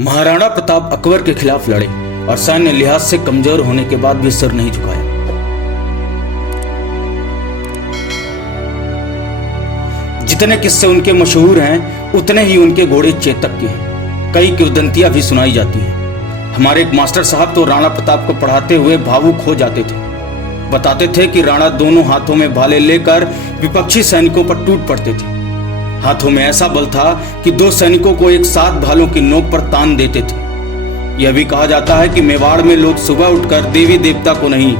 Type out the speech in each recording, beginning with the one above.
महाराणा प्रताप अकबर के खिलाफ लड़े और सैन्य लिहाज से कमजोर होने के बाद भी सिर नहीं झुकाया। जितने किस्से उनके मशहूर हैं उतने ही उनके घोड़े चेतक के हैं। कई किंवदंतियां भी सुनाई जाती हैं। हमारे एक मास्टर साहब तो राणा प्रताप को पढ़ाते हुए भावुक हो जाते थे। बताते थे कि राणा दोनों हाथों में भाले लेकर विपक्षी सैनिकों पर टूट पड़ते थे। हाथों में ऐसा बल था कि दो सैनिकों को एक साथ भालों की नोक पर तान देते थे। यह भी कहा जाता है कि मेवाड़ में लोग सुबह उठकर देवी देवता को नहीं,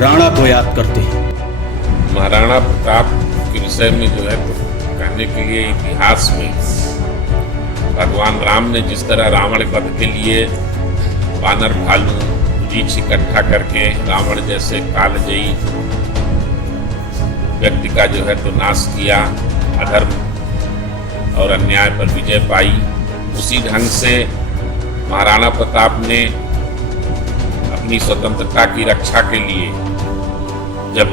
राणा को याद करते हैं। महाराणा प्रताप के विषय में जो है तो कहने के लिए इतिहास में भगवान राम ने जिस तरह रावण वध के लिए वानर भालू रीछ इकट्ठा करके रावण जैसे कालजयी व्यक्ति का जो है तो नाश किया, अधर्म और अन्याय पर विजय पाई, उसी ढंग से महाराणा प्रताप ने अपनी स्वतंत्रता की रक्षा के लिए जब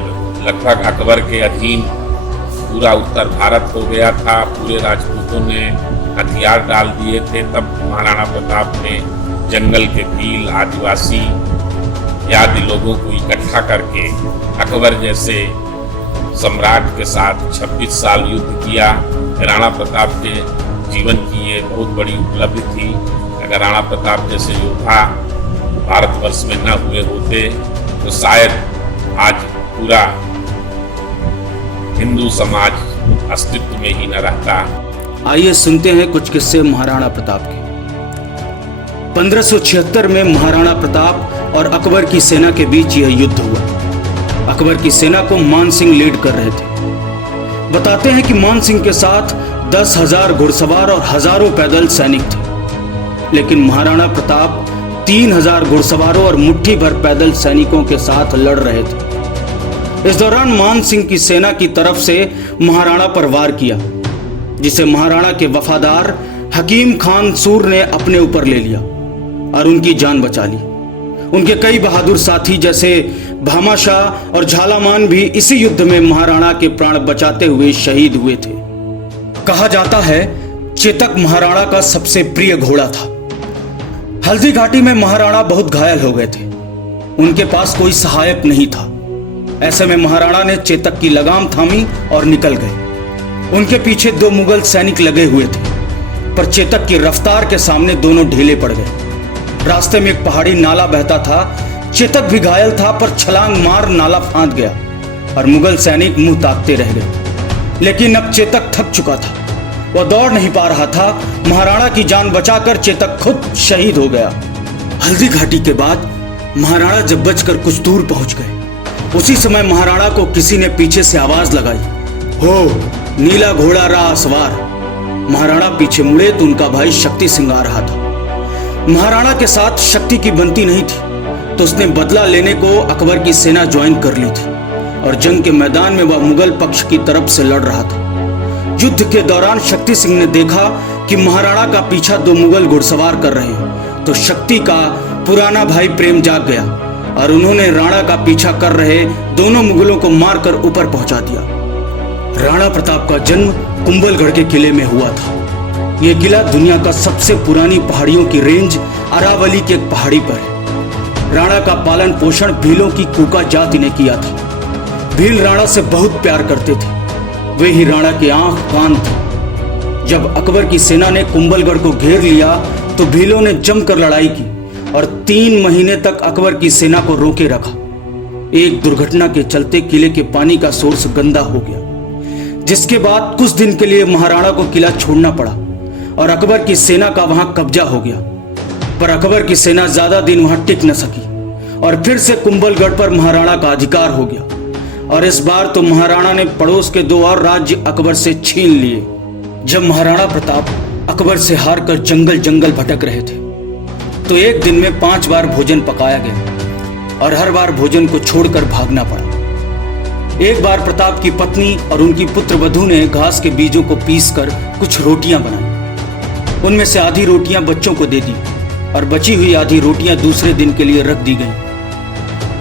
लगभग अकबर के अधीन पूरा उत्तर भारत हो गया था, पूरे राजपूतों ने हथियार डाल दिए थे, तब महाराणा प्रताप ने जंगल के भील, आदिवासी आदि लोगों को इकट्ठा करके अकबर जैसे सम्राट के साथ 26 साल युद्ध किया। राणा प्रताप के जीवन की ये बहुत बड़ी उपलब्धि थी। अगर राणा प्रताप जैसे योद्धा भारतवर्ष में न हुए होते तो शायद आज पूरा हिंदू समाज अस्तित्व में ही न रहता। आइए सुनते हैं कुछ किस्से महाराणा प्रताप के। 1576 में महाराणा प्रताप और अकबर की सेना के बीच यह युद्ध हुआ। अकबर की सेना को मान सिंह लीड कर रहे थे। बताते हैं कि मान सिंह के साथ 10,000 घुड़सवार और हजारों पैदल सैनिक थे, लेकिन महाराणा प्रताप 3,000 घुड़सवारों और मुट्ठी भर पैदल सैनिकों के साथ लड़ रहे थे। इस दौरान मान सिंह की सेना की तरफ से महाराणा पर वार किया, जिसे महाराणा के वफादार हकीम खान सूर ने अपने ऊपर ले लिया और उनकी जान बचा ली। उनके कई बहादुर साथी जैसे भामाशाह और झालामान भी इसी युद्ध में महाराणा के प्राण बचाते हुए शहीद हुए थे। कहा जाता है चेतक महाराणा का सबसे प्रिय घोड़ा था। हल्दी घाटी में महाराणा बहुत घायल हो गए थे। उनके पास कोई सहायक नहीं था। ऐसे में महाराणा ने चेतक की लगाम थामी और निकल गए। उनके पीछे 2 मुगल सैनिक लगे हुए थे, पर चेतक की रफ्तार के सामने दोनों ढीले पड़ गए। रास्ते में एक पहाड़ी नाला बहता था। चेतक भी घायल था, पर छलांग मार नाला फांद गया और मुगल सैनिक मुंह ताकते रह गए। लेकिन अब चेतक थक चुका था, वह दौड़ नहीं पा रहा था। महाराणा की जान बचाकर चेतक खुद शहीद हो गया। हल्दी घाटी के बाद महाराणा जब बचकर कुछ दूर पहुंच गए, उसी समय महाराणा को किसी ने पीछे से आवाज लगाई, हो नीला घोड़ा रहा सवार। महाराणा पीछे मुड़े तो उनका भाई शक्ति सिंह आ रहा था। महाराणा के साथ शक्ति की बनती नहीं थी, तो उसने बदला लेने को अकबर की सेना ज्वाइन कर ली थी और जंग के मैदान में वह मुगल पक्ष की तरफ से लड़ रहा था। युद्ध के दौरान शक्ति सिंह ने देखा कि महाराणा का पीछा 2 मुगल घुड़सवार कर रहे हैं, तो शक्ति का पुराना भाई प्रेम जाग गया और उन्होंने राणा का पीछा कर रहे दोनों मुगलों को मारकर ऊपर पहुंचा दिया। राणा प्रताप का जन्म कुंभलगढ़ के किले में हुआ था। यह किला दुनिया का सबसे पुरानी पहाड़ियों की रेंज अरावली की एक पहाड़ी पर है। राणा का पालन पोषण भीलों की कूका जाति ने किया था। भील राणा से बहुत प्यार करते थे। वे ही राणा के आंख कान थे। जब अकबर की सेना ने कुंभलगढ़ को घेर लिया तो भीलों ने जमकर लड़ाई की और 3 महीने तक अकबर की सेना को रोके रखा। एक दुर्घटना के चलते किले के पानी का सोर्स गंदा हो गया, जिसके बाद कुछ दिन के लिए महाराणा को किला छोड़ना पड़ा और अकबर की सेना का वहां कब्जा हो गया। पर अकबर की सेना ज्यादा दिन वहां टिक न सकी और फिर से कुंभलगढ़ पर महाराणा का अधिकार हो गया। और इस बार तो महाराणा ने पड़ोस के 2 और राज्य अकबर से छीन लिए। जब महाराणा प्रताप अकबर से हारकर जंगल जंगल भटक रहे थे, तो एक दिन में 5 बार भोजन पकाया गया और हर बार भोजन को छोड़कर भागना पड़ा। एक बार प्रताप की पत्नी और उनकी पुत्रवधू ने घास के बीजों को पीसकर कुछ रोटियां बनाई। उनमें से आधी रोटियां बच्चों को दे दी और बची हुई आधी रोटियां दूसरे दिन के लिए रख दी गईं।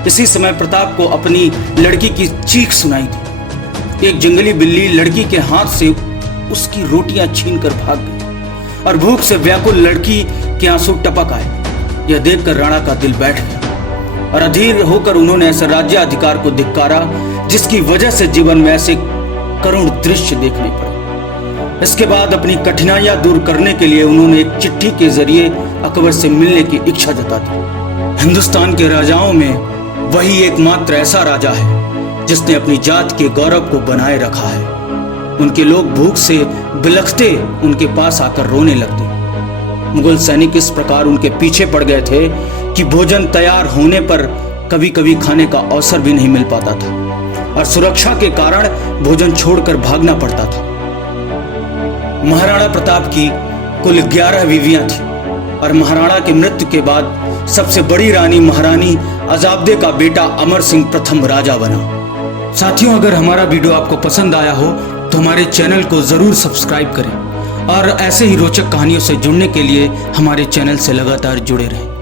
इसी समय प्रताप को अपनी लड़की की चीख सुनाई दी। एक जंगली बिल्ली लड़की के हाथ से उसकी रोटियां छीनकर भाग गई और भूख से व्याकुल लड़की कि आंसू टपक आए। यह देखकर राणा का दिल बैठ गया और अधीर होकर उन्होंने ऐसे राज्याधिकार को धिक्कारा जिसकी वजह से जीवन में ऐसे करुण दृश्य देखने पड़े। इसके बाद अपनी कठिनाइयां दूर करने के लिए उन्होंने एक चिट्ठी के जरिए अकबर से मिलने की इच्छा जता दी। हिंदुस्तान के राजाओं में वही एकमात्र ऐसा राजा है जिसने अपनी जात के गौरव को बनाए रखा है। उनके लोग भूख से बिलखते उनके पास आकर रोने लगते। मुगल सैनिक इस प्रकार उनके पीछे पड़ गए थे कि भोजन तैयार होने पर कभी कभी खाने का अवसर भी नहीं मिल पाता था और सुरक्षा के कारण भोजन छोड़कर भागना पड़ता था। महाराणा प्रताप की कुल 11 बीवियां थीं और महाराणा की मृत्यु के बाद सबसे बड़ी रानी महारानी अजाबदे का बेटा अमर सिंह प्रथम राजा बना। साथियों, अगर हमारा वीडियो आपको पसंद आया हो तो हमारे चैनल को जरूर सब्सक्राइब करें और ऐसे ही रोचक कहानियों से जुड़ने के लिए हमारे चैनल से लगातार जुड़े रहें।